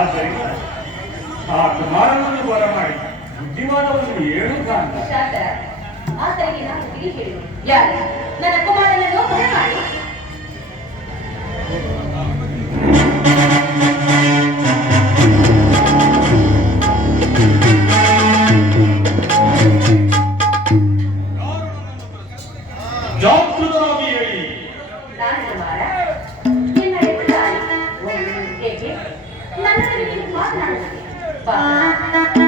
ಆದ್ದರಿಂದ ಆ ಕುಮಾರನನ್ನು ಬರ ಮಾಡಿ ಬುದ್ಧಿಮಾನವನ್ನು ಏನು ಕಾಂತ. ಆತನಿಗೆ ನಾನು ತಿಳಿ ಯಾರು? ನನ್ನ ಕುಮಾರನನ್ನು ಮಾಡಿ ಹೇಳಿ. partners. But,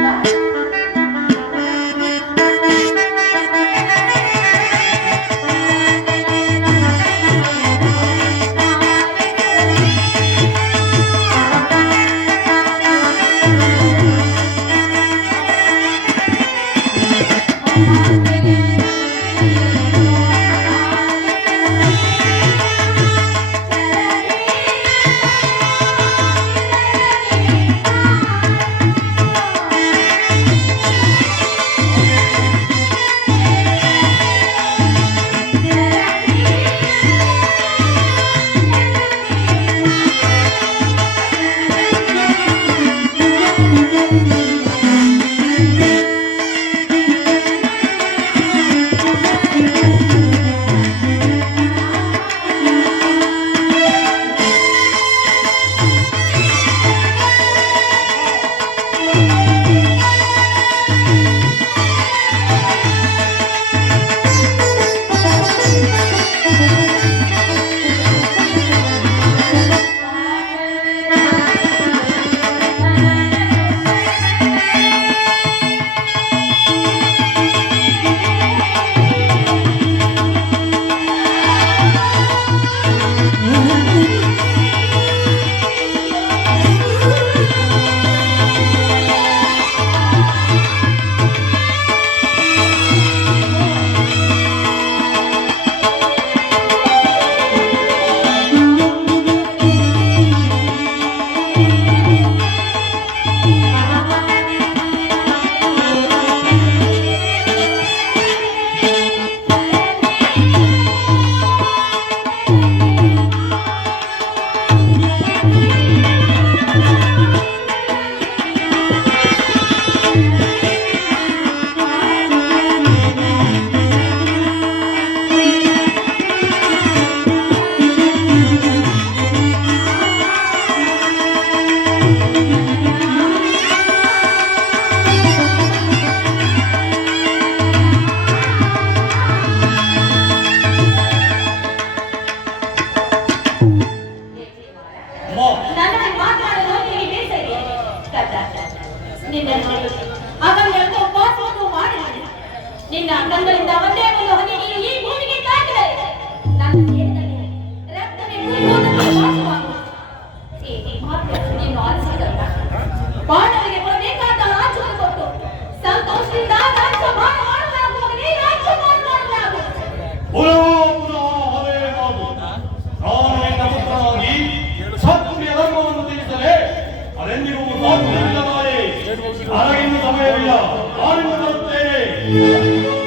ನಿನ್ನ ಅಂಗಗಳಿಂದ ಒಂದೇ Música